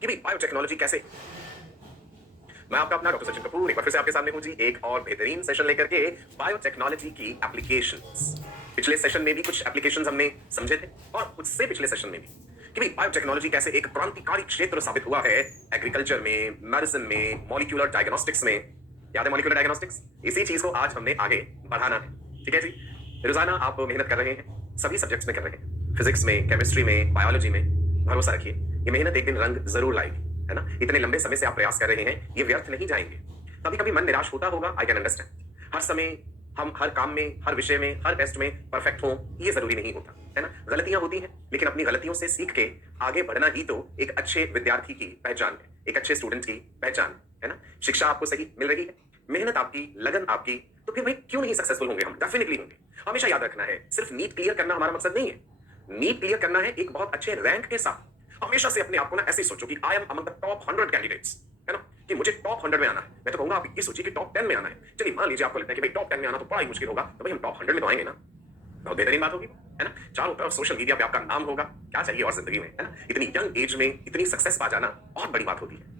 कि भाई बायोटेक्नोलॉजी कैसे। मैं आपका अपना डॉक्टर सचिन कपूर एक बार फिर से आपके सामने हूं जी, एक और बेहतरीन सेशन लेकर के बायोटेक्नोलॉजी की एप्लीकेशंस। पिछले सेशन में भी कुछ एप्लीकेशंस हमने समझे थे और उससे पिछले सेशन में भी कि भाई बायोटेक्नोलॉजी कैसे एक क्रांतिकारी क्षेत्र साबित हुआ है एग्रीकल्चर में, मेडिसिन में, मॉलिक्यूलर डायग्नोस्टिक्स में। याद है मॉलिक्यूलर डायग्नोस्टिक्स? इसी चीज को आज हमने आगे बढ़ाना है। ठीक है जी। रोजाना आप मेहनत कर रहे हैं, सभी सब्जेक्ट्स में कर रहे हैं, फिजिक्स में, केमिस्ट्री में, बायोलॉजी में। भरोसा रखिए ये मेहनत एक दिन रंग जरूर लाएगी, है ना। इतने लंबे समय से आप प्रयास कर रहे हैं, ये व्यर्थ नहीं जाएंगे। कभी कभी मन निराश होता होगा, आई कैन अंडरस्टैंड। हर समय हम हर काम में, हर विषय में, हर टेस्ट में परफेक्ट हो ये जरूरी नहीं होता, है ना। गलतियां होती हैं, लेकिन अपनी गलतियों से सीख के आगे बढ़ना ही तो एक अच्छे विद्यार्थी की पहचान है, एक अच्छे स्टूडेंट की पहचान है ना। शिक्षा आपको सही मिल रही है, मेहनत आपकी, लगन आपकी, तो फिर भाई क्यों नहीं सक्सेसफुल होंगे हम? डेफिनेटली होंगे। हमेशा याद रखना है, सिर्फ नीट क्लियर करना हमारा मकसद नहीं है। नीट क्लियर करना है एक बहुत अच्छे रैंक के साथ। हमेशा से अपने आप को ना ऐसे सोचो कि I am among the top 100 candidates, है ना, कि मुझे टॉप 100 में आना है। मैं तो कहूंगा आप ये सोचिए कि टॉप 10 में आना है। चलिए मान लीजिए आपको लगता है कि भाई टॉप 10 में आना तो बड़ा ही मुश्किल होगा, तो भाई हम टॉप 100 में तो आएंगे ना। बहुत बेहतरीन बात होगी, है ना। चारों तरफ सोशल मीडिया पे आपका नाम होगा, क्या चाहिए और जिंदगी में, है ना। इतनी यंग एज में इतनी सक्सेस पा जाना बहुत बड़ी बात होती है।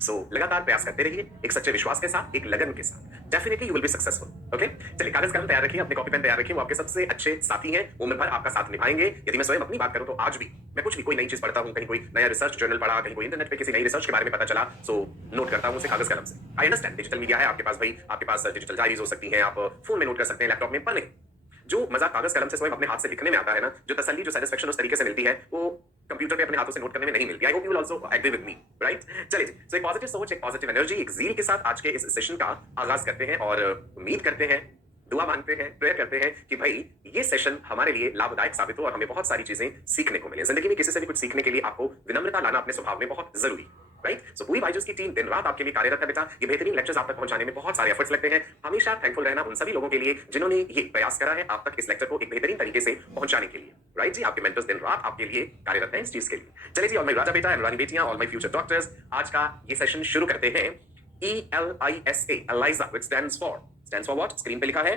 सो लगातार प्रयास करते रहिए, एक सच्चे विश्वास के साथ, एक लगन के साथ। Definitely you will be successful. Okay, चलिए कागज कलम तैयार रखिए, अपने कॉपी पेन तैयार रखिए। वो आपके सबसे अच्छे साथी हैं, उम्र भर आपका साथ निभाएंगे। यदि मैं स्वयं अपनी बात करूं तो आज भी मैं कुछ भी कोई नई चीज पढ़ता हूं, कहीं कोई नया रिसर्च जर्नल पढ़ा, कहीं कोई इंटरनेट पे किसी नई रिसर्च के बारे में पता चला, सो नोट करता हूं उसे कागज कलम से। आई अंडरस्टैंड डिजिटल मीडिया है आपके पास, भाई आपके पास डिजिटल डायरीज हो सकती हैं, आप फोन में नोट कर सकते हैं, लैपटॉप में, पर नहीं, जो मजा कागज कलम से स्वयं अपने हाथ से लिखने में आता है ना, जो तसल्ली, जो सेटिस्फेक्शन उस तरीके से मिलती है, वो कंप्यूटर पे अपने हाथों से नोट करने में नहीं मिलती। I hope you will also agree with me, right. चलिए जी, सो एक पॉजिटिव सोच, एक पॉजिटिव एनर्जी, एक ज़ील के साथ आज के इस सेशन का आगाज करते हैं और उम्मीद करते हैं, दुआ मांगते हैं, प्रेयर करते हैं कि भाई ये सेशन हमारे लिए लाभदायक साबित हो और हमें बहुत सारी चीजें सीखने को मिले। जिंदगी में किसी से भी कुछ सीखने के लिए आपको विनम्रता लाना अपने स्वभाव में बहुत जरूरी, राइट। सो पूरी बाइजूस की टीम दिन रात आपके लिए कार्यरत है बेटा। ये बेहतरीन लेक्चर्स आप तक पहुंचाने में बहुत सारे एफर्ट्स लगते हैं। हमेशा थैंकफुल रहना उन सभी लोगों के लिए जिन्होंने ये प्रयास करा है आप तक इस लेक्चर को एक बेहतरीन तरीके से पहुंचाने के लिए, राइट जी। आपके मेंटर्स दिन रात आपके लिए कार्यरत हैं इस चीज के लिए। चलिए जी, ऑल माय राजा बेटा एंड रानी बेटियां, ऑल माय फ्यूचर डॉक्टर्स, आज का ये सेशन शुरू करते हैं। ELISA, ELISA, which stands for what? Screen पे लिखा है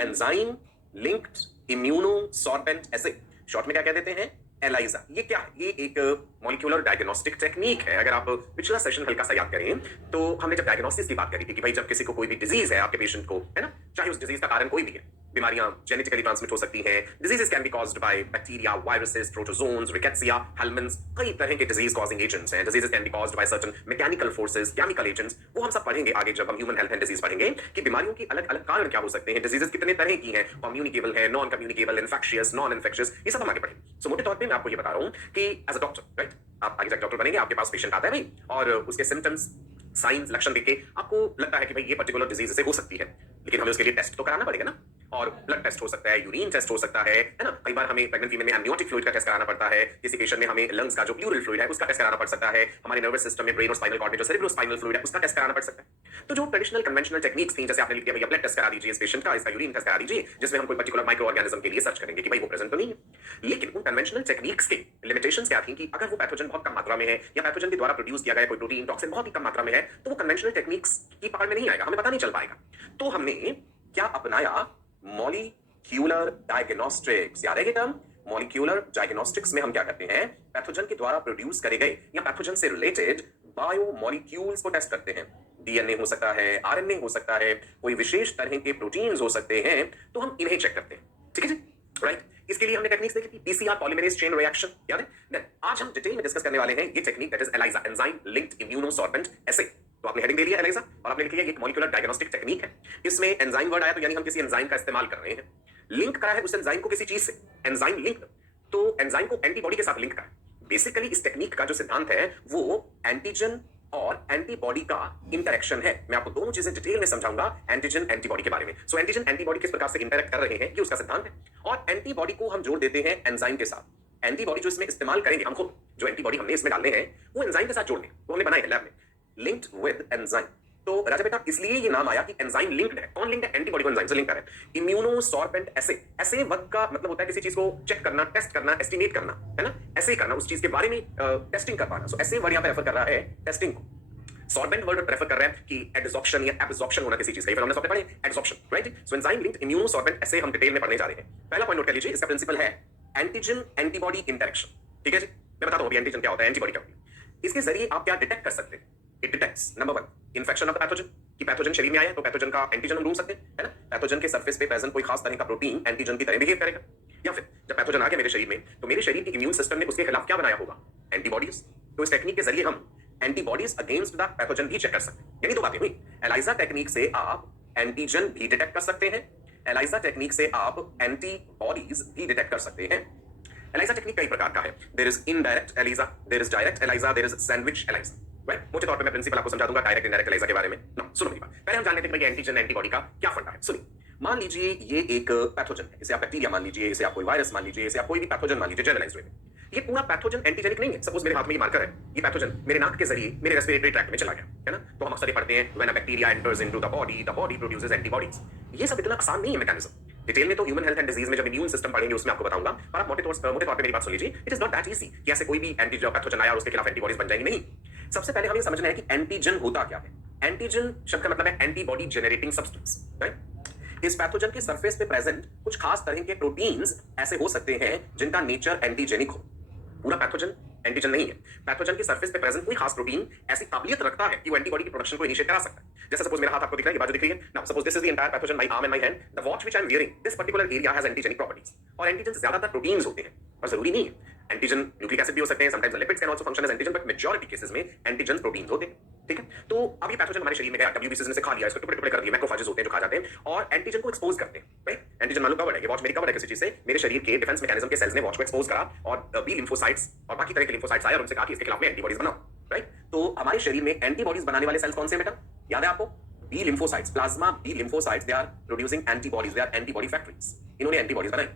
enzyme linked immunosorbent acid, short में क्या कह देते हैं, एलाइजा। ये क्या है? ये एक मॉलिक्यूलर डायग्नोस्टिक टेक्निक है। अगर आप पिछला सेशन हल्का सा याद करें तो हमने जब डायग्नोसिस की बात करी थी कि भाई जब किसी को कोई भी डिजीज है आपके पेशेंट को, है ना, चाहे उस डिजीज का कारण कोई भी है, बीमारियां जेनेटिकली ट्रांसमिट हो सकती हैं, diseases can be caused by bacteria, viruses, protozoans, rickettsia, helminths, कई तरह के डिजीज कॉजिंग एजेंट्स हैं। Diseases can be caused by certain mechanical forces, chemical agents, वो हम सब पढ़ेंगे आगे जब हम ह्यूमन हेल्थ एंड डिजीज पढ़ेंगे कि बीमारियों की अलग अलग कारण क्या हो सकते हैं, डिजीजेस कितने तरह की हैं, कम्युनिकेबल है, non communicable, infectious, non infectious, ये सब हम आगे पढ़ेंगे। सो मोटे तौर पे मैं आपको ये बता रहा हूं कि एज अ डॉक्टर, राइट, आप आगे जाकर डॉक्टर बनेंगे, आपके पास पेशेंट आता है भाई और उसके सिम्टम्स, साइंस, लक्षण देख के आपको लगता है कि भाई ये पर्टिकुलर डिजीज से हो सकती है, लेकिन हमें उसके लिए टेस्ट तो कराना पड़ेगा ना। और ब्लड टेस्ट हो सकता है, यूरिन टेस्ट हो सकता है ना। कई बार हमें प्रेग्नेंट फीमेल में एमनियोटिक फ्लूइड का टेस्ट कराना पड़ता है, किसी पेशेंट में हमें लंग्स का जो प्लूरल फ्लूइड है उसका टेस्ट कराना पड़ सकता है, हमारे नर्वस सिस्टम में ब्रेन और स्पाइनल कॉर्ड में जो सेरेब्रोस्पाइनल फ्लूइड है उसका टेस्ट कराना पड़ सकता है। तो जो ट्रेडिशनल कन्वेंशनल टेक्निक्स थी, जैसे आपने लिख दिया भैया ब्लड टेस्ट करा दीजिए इस पेशेंट का, इसका यूरिन टेस्ट करा दीजिए, जिसमें हम कोई पर्टिकुलर माइक्रो ऑर्गेनिज्म के लिए सर्च करेंगे कि भाई वो प्रेजेंट तो नहीं है। लेकिन उन कन्वेंशनल टेक्निक्स के लिमिटेशंस क्या थी कि अगर वो पैथोजन बहुत कम मात्रा में है या पैथोजन के द्वारा प्रोड्यूस किया गया कोई प्रोटीन टॉक्सिन बहुत ही कम मात्रा में है, तो वो कन्वेंशनल टेक्निक्स की पकड़ में नहीं आएगा, हमें पता नहीं चल पाएगा। तो हमने क्या अपनाया, मॉलिक्यूलर डायग्नोस्टिक्स। याद है ये टर्म? मॉलिक्यूलर डायग्नोस्टिक्स में हम क्या करते हैं, पैथोजन के द्वारा प्रोड्यूस करे गए या पैथोजन से रिलेटेड बायोमॉलिक्यूल्स को टेस्ट करते हैं। डीएनए हो सकता है, आरएनए हो सकता है, कोई विशेष तरह के प्रोटीन्स हो सकते हैं, तो हम इन्हें चेक करते हैं। ठीक है जी, राइट। इसके लिए हमने टेक्निक्स देखी थी, पीसीआर, पॉलीमरेज चेन रिएक्शन, याद है। देन आज हम डिटेल में डिस्कस करने वाले हैं ये technique, that is ELISA, enzyme linked immunosorbent acid. तो आपने हेडिंग दे लिया एलाइजा और आपने लिख लिया एक मॉलिक्यूलर डायग्नोस्टिक टेक्निक है। इसमें एंजाइम वर्ड आया तो यानी हम किसी एंजाइम का इस्तेमाल कर रहे हैं। लिंक करा है उस एंजाइम को किसी चीज से, एंजाइम लिंक, तो एंजाइम को एंटीबॉडी के साथ लिंक करा है। बेसिकली इस टेक्निक का जो सिद्धांत है वो एंटीजन और एंटीबॉडी का इंटरेक्शन है। मैं आपको दोनों चीजें डिटेल में समझाऊंगा एंटीजन एंटीबॉडी के बारे में। सो एंटीजन एंटीबॉडी किस प्रकार से इंटरेक्ट कर रहे हैं ये उसका सिद्धांत है, और एंटीबॉडी को हम जोड़ देते हैं एंजाइम के साथ। एंटीबॉडी जो इसमें इस्तेमाल करेंगे हम खुद, जो एंटीबॉडी हमने इसमें डालने हैं वो एंजाइम के साथ जोड़ने, वो हमने बनाए हैं लैब में, लिंक्ड विद एंजाइम। तो राजा बेटा इसलिए ये नाम आया कि एंजाइम लिंक्ड है। कौन लिंक्ड है? एंटीबॉडी को एंजाइम से लिंक कर रहा है। इम्यूनोसॉर्बेंट एसे, ऐसे वर्ड का मतलब होता है किसी चीज को चेक करना, टेस्ट करना, एस्टिमेट करना, है ना, ऐसे करना, उस चीज के बारे में टेस्टिंग कर पाना। सो ऐसे वर्ड यहां पे रेफर कर रहा है टेस्टिंग को। सॉर्बेंट वर्ड रेफर कर रहा है कि एडसॉर्प्शन या एब्जॉर्प्शन होना किसी चीज का, हमने सबने पढ़े adsorption, right. So enzyme linked immunosorbent ऐसे हम डिटेल में पढ़ने जा रहे हैं। पहला पॉइंट नोट कर लीजिए, इसका प्रिंसिपल है एंटीजन एंटीबॉडी इंटरेक्शन। ठीक है जी, मैं बताता हूं अभी एंटीजन क्या होता है, एंटीबॉडी क्या होती है। इसके जरिए आप क्या डिटेक्ट कर सकते हैं? It detects number 1 infection of the pathogen, कि पैथोजन शरीर में आया है तो पैथोजन का एंटीजन हम ढूंढ सकते हैं, है ना? पैथोजन के सरफेस पे प्रेजेंट कोई खास तरह का प्रोटीन एंटीजन की तरह बिहेव करेगा। या फिर जब पैथोजन आ गया मेरे शरीर में तो मेरे शरीर के इम्यून सिस्टम ने उसके खिलाफ क्या बनाया होगा? एंटीबॉडीज। तो इस टेक्निक के जरिए हम एंटीबॉडीज अगेंस्ट द पैथोजन भी चेक कर सकते हैं। यानी दो बातें हुई, एलाइजा टेक्निक से आप एंटीजन भी डिटेक्ट कर सकते हैं, एलाइजा टेक्निक से आप एंटीबॉडीज भी डिटेक्ट कर सकते हैं। एलाइजा टेक्निक कई प्रकार का है। There is indirect ELISA, there is direct ELISA, there is sandwich ELISA. Right, मोटे तौर पे मैं प्रिंसिपल आपको समझा दूंगा डायरेक्ट इनडायरेक्ट एलाइजा के बारे में। ना सुनो मेरी बात, पहले हम जान लेते हैं कि एंटीजन एंटीबॉडी का क्या फंडा है। सुनिए, मान लीजिए ये एक पैथोजन है, इसे आप बैक्टीरिया मान लीजिए, इसे आप कोई वायरस मान लीजिए, इसे आप कोई भी पैथोजन मान लीजिए जनरलाइज्ड वे में। ये पूरा पैथोजन एंटीजेनिक नहीं है। सपोज मेरे हाथ में ये मार्कर है, ये पैथोजन मेरे नाक के जरिए मेरे रेस्पिरेटरी ट्रैक्ट में चला गया, है ना? तो हम अक्सर ये पढ़ते हैं when a bacteria enters into the body produces antibodies. ये सब इतना आसान नहीं है मैकेनिज्म। डिटेल में तो ह्यूमन हेल्थ एंड डिजीज में जब इम्यून सिस्टम पढ़ेंगे उसमें आपको बताऊंगा, पर आप मोटे तौर पे मेरी बात सुन लीजिए। It is not that easy कि ऐसे कोई भी एंटीजन पैथोजन आया और उसके खिलाफ एंटीबॉडीज बन जाएंगी, नहीं। सबसे पहले हमें समझना है कि एंटीजन होता क्या है। एंटीजन शब्द का मतलब है एंटीबॉडी जनरेटिंग सब्सटेंस, राइट? इस पैथोजन के सरफेस पे प्रेजेंट कुछ खास तरह के प्रोटीन्स ऐसे हो सकते हैं जिनका नेचर एंटीजेनिक हो। पूरा पैथोजन एंटीजन नहीं है। पैथोजन के सरफेस पे प्रेजेंट कोई खास प्रोटीन ऐसी काबिलियत रखता है कि वो एंटीबॉडी की प्रोडक्शन को इनिशिएट करा सकता है। जैसे सपोज मेरा हाथ आपको दिख रहा है, ये बाजू दिख रही है। Now suppose this is the entire pathogen, my arm and my hand, the watch which I am wearing, this particular area has antigenic properties. और एंटीजन ज्यादातर प्रोटीन्स होते हैं और जरूरी नहीं है। एंटीजन न्यूक्लिक एसिड भी हो सकते हैं, sometimes lipids can also function as antigen, but majority cases में एंटीजन प्रोटीन्स होते हैं, ठीक है? तो अब ये पैथोजन हमारे शरीर में गया, डब्ल्यूबीसी ने से खा लिया, इसको टुकड़े टुकड़े कर दिए, मैक्रोफेजेस होते हैं जो खा जाते हैं और एंटीजन को एक्सपोज करते हैं, राइट? एंटीजन मान लो कवर्ड है, ये वॉच मेरी कवर्ड है किसी चीज से, मेरे शरीर के डिफेंस मैकेनिज्म के सेल्स ने वॉच को एक्सपोज करा और बी लिम्फोसाइट्स और बाकी तरह के लिम्फोसाइट्स आए और उनसे कहा कि इसके खिलाफ में एंटीबॉडीज बनाओ, राइट? तो हमारे शरीर में एंटीबॉडीज बनाने वाले सेल्स कौन से हैं बेटा? याद है आपको? B lymphocytes, plasma B lymphocytes, they are producing antibodies, they are antibody factories. इन्होंने एंटीबॉडीज बनाई।